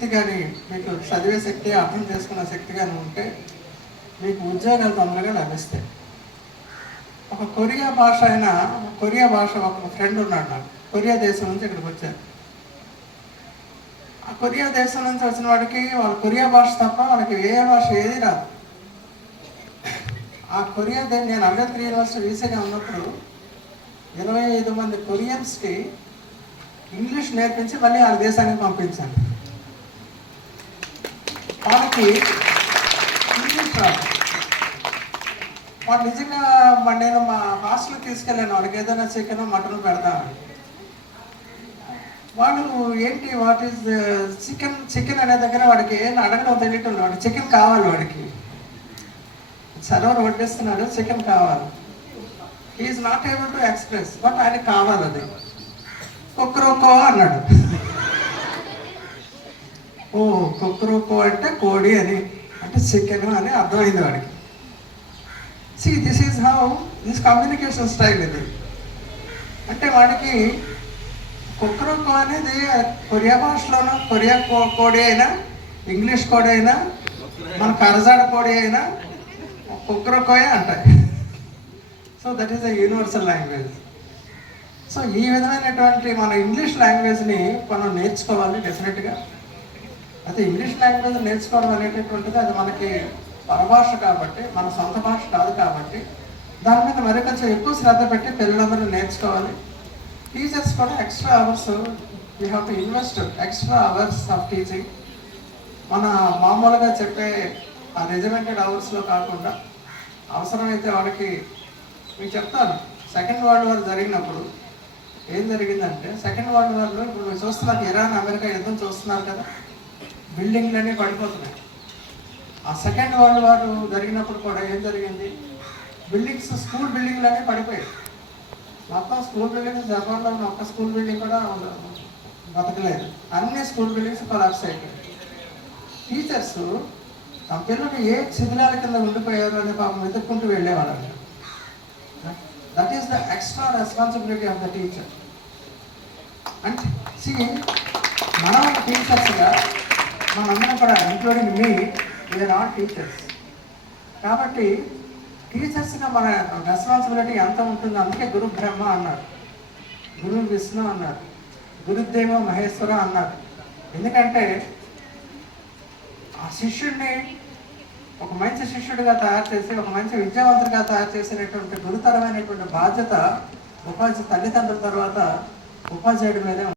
శక్తి కానీ, మీకు చదివే శక్తి, అర్థం చేసుకున్న శక్తి కానీ ఉంటే మీకు ఉద్యోగాలు తొందరగా లభిస్తాయి. ఒక కొరియా భాష ఒక ఫ్రెండ్ ఉన్నాడు నాకు, కొరియా దేశం నుంచి ఇక్కడికి వచ్చారు. ఆ కొరియా దేశం నుంచి వచ్చిన వాడికి వాళ్ళ కొరియా భాష తప్ప వాళ్ళకి ఏ భాష ఏది రాదు. ఆ కొరియా నేను అంబేద్కర్ యూనివర్సిటీ వీసీగా ఉన్నప్పుడు 25 మంది కొరియన్స్కి ఇంగ్లీష్ నేర్పించి మళ్ళీ వాళ్ళ దేశానికి పంపించాను. వాళ్ళకి ఇంగ్లీష్ రాదు. వాడు నిజంగా నేను మా హాస్టల్కి తీసుకెళ్ళాను, వాడికి ఏదైనా చికెన్ మటన్ పెడతామని. వాడు ఏంటి వాట్ ఈస్ చికెన్ అనే దగ్గర వాడికి ఏం అడగడం తెలియటం, వాడికి చికెన్ కావాలి. వాడికి సర్వర్ వడ్డిస్తున్నాడు, చికెన్ కావాలి. He's not able to express, but ఆయనకి కావాలి. అది కుక్కరోకో అన్నాడు. ఓ కుక్కరోకో అంటే కోడి అని, అంటే చికెన్ అని అర్థమైంది వాడికి. See this is how this communication style. ఇది అంటే వాడికి కుక్కరోకో అనేది కొరియా భాషలోనూ, కొరియా కోడి అయినా, ఇంగ్లీష్ కోడి అయినా, మన కరజాడ కోడి అయినా కుక్కరోకోయే అంటాయి. So that is the universal language. So ఈ విధమైనటువంటి మన ఇంగ్లీష్ లాంగ్వేజ్ని మనం నేర్చుకోవాలి డెఫినెట్గా. అయితే ఇంగ్లీష్ లాంగ్వేజ్ నేర్చుకోవడం అనేటటువంటిది అది మనకి పరభాష కాబట్టి, మన సొంత భాష కాదు కాబట్టి దాని మీద మరి కొంచెం ఎక్కువ శ్రద్ధ పెట్టి పిల్లలందరూ నేర్చుకోవాలి. టీచర్స్ కూడా extra hours you have to invest extra hours of teaching. మన మామూలుగా చెప్పే ఆ రెజిమెంటెడ్ అవర్స్లో కాకుండా అవసరమైతే వాళ్ళకి మీకు చెప్తాను. సెకండ్ వరల్డ్ వార్ జరిగినప్పుడు ఏం జరిగిందంటే, సెకండ్ వరల్డ్ వార్లో ఇప్పుడు మీరు చూస్తున్నారు, ఇరాన్ అమెరికా యుద్ధం చూస్తున్నారు కదా, బిల్డింగ్లన్నీ పడిపోతున్నాయి. ఆ సెకండ్ వరల్డ్ వార్ జరిగినప్పుడు కూడా ఏం జరిగింది, స్కూల్ బిల్డింగ్లన్నీ పడిపోయాయి. మొత్తం స్కూల్ బిల్డింగ్స్, జపాన్లో ఉన్న ఒక్క స్కూల్ బిల్డింగ్ కూడా బతకలేదు. అన్ని స్కూల్ బిల్డింగ్స్ కొలాప్స్ అయిపోయాయి. టీచర్స్ ఆ పిల్లలు ఏ శిథిలాల కింద ఉండిపోయారు అని పాపం వెతుక్కుంటూ వెళ్ళేవాళ్ళండి. That is the extra responsibility of the teacher. అంటే మనం టీచర్స్గా మనందరం కూడా, including me, we are all teachers. కాబట్టి టీచర్స్గా మన రెస్పాన్సిబిలిటీ ఎంత ఉంటుందో, అందుకే గురు బ్రహ్మ అన్నారు, గురు విష్ణు అన్నారు, గురుదేవ మహేశ్వర అన్నారు. ఎందుకంటే ఆ శిష్యుడిని ఒక మంచి శిష్యుడిగా తయారు చేసి, ఒక మంచి విద్యావంతుడిగా తయారు చేసినటువంటి గురుతరమైనటువంటి బాధ్యత తల్లిదండ్రుల తర్వాత ఉపాధ్యాయుడి మీదే